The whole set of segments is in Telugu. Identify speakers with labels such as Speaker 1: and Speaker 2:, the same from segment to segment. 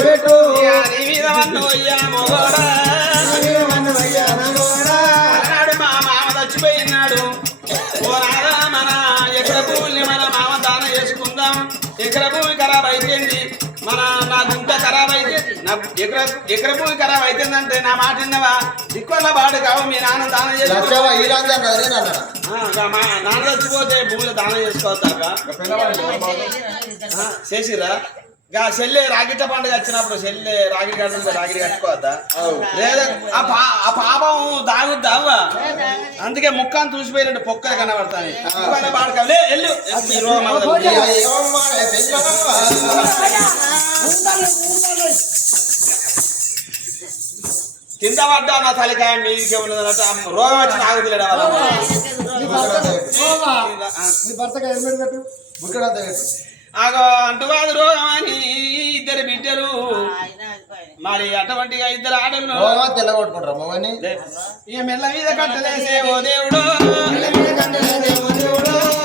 Speaker 1: పెట్టు.
Speaker 2: మా మామ చచ్చిపోయినాడు. ఓ నాదా మన ఎకర భూమిని మన మామ దానం చేసుకుందాం. ఎకర భూమి ఖరాబ్ అయిపోయింది? మన నా గుంట ఖరాబ్ అయితే నా ఎకర ఎకర భూమి ఖరాబ్ అయిపోయిందంటే నా మాట విన్నవా? దిక్కువల్ల బాడు కావు మీ నాన్న దానం ఇక మా నాన్న చచ్చిపోతే భూమిలో దానం చేసుకోవద్దాక చేసిరా? ఇక చెల్లె రాగిట పండుగ వచ్చినప్పుడు చెల్లె రాగిడి కట్టు రాగిడి కట్టుకోవద్దా? లేదా ఆ పాపం దాగుద్దా అవ్వ? అందుకే ముఖాన్ని చూసిపోయినట్టు పొక్కలు కనబడతాయి. కింద పడ్డా నా తలికాయ మీదికే ఉన్నది అన్నట్టు ఆ రోగం వచ్చి
Speaker 3: భర్తగా
Speaker 2: రోగం. మరి అటువంటిగా ఇద్దరు ఆడలు
Speaker 1: తెల్లగొట్టుకుంటారా మమ్మల్ని
Speaker 2: ఇక మెల్ల మీద కట్టలేసే ఓ దేవుడు.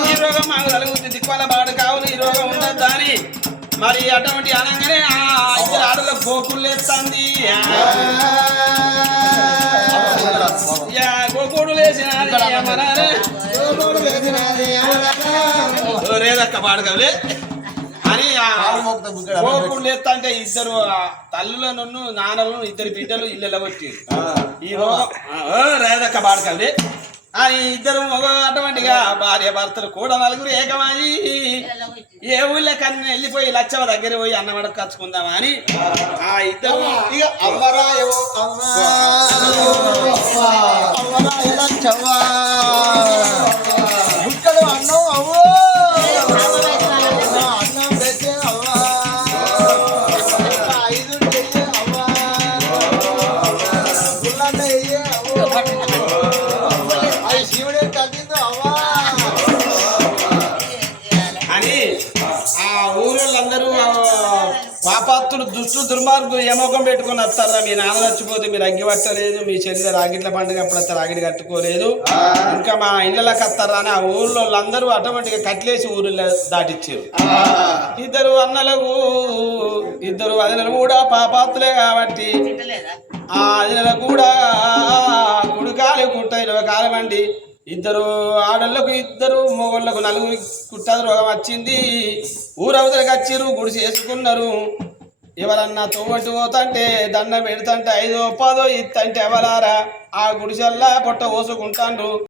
Speaker 2: ఈ రోగం మాకు కలుగుతుంది దిక్కువల బాడు కావులు ఈ రోగం ఉండద్దు అని. మరి అటువంటి అనగానే ఆ ఇద్దరు ఆడల గోకులు లేస్తుంది. గోకుడు లేచిన రేదక్క పాడగలే అని గోకుడు అంటే ఇద్దరు తల్లులను నాన్నలను ఇద్దరు బిడ్డలు ఇళ్ళ వచ్చి ఈ రేదక్క బాడకల్లి ఆ ఇద్దరు మగ అటువంటిగా భార్య భర్తలు కూడా నలుగురు ఏకమై ఏ ఊళ్ళో కన్నా వెళ్ళిపోయి లచ్చవ దగ్గర పోయి అన్నం కచ్చుకుందామా అని ఆ ఇద్దరు
Speaker 1: ఇక అమ్మరాయో అమ్మా అమ్మరాయ
Speaker 2: Hallelujah. పాపాత్తులు దుష్టు దుర్మార్గులు ఏమోకం పెట్టుకొని వస్తారా? మీ నాన్న చచ్చిపోతే మీరు అగ్గి పట్టలేదు మీ చెల్లెలు రాగిట్ల పండుగ అప్పుడు వస్తే రాగిడి కట్టుకోలేదు. ఇంకా మా ఇళ్ళకి వస్తారా అని ఆ ఊళ్ళో అందరూ అటువంటిగా కట్లేసి ఊరిలో దాటిచ్చారు. ఇద్దరు అన్నలకు ఇద్దరు వదినలు కూడా పాపాత్తులే కాబట్టి ఆ వదినలకు కూడా కుడికాలు కుట్ట ఇరవై కాలం అండి ఇద్దరు ఆడళ్ళకు ఇద్దరు మొగళ్ళకు నలుగురి కుట్టాది రోగం వచ్చింది. ఊరవతలకి వచ్చిర్రు గుడి చేసుకున్నారు. ఎవరన్నా తోవట్టు పోతంటే దండ పెడతంటే ఐదో పదో ఇత్తంటే ఎవరారా ఆ గుడిసెల్లా పొట్ట పోసుకుంటాండ్రు.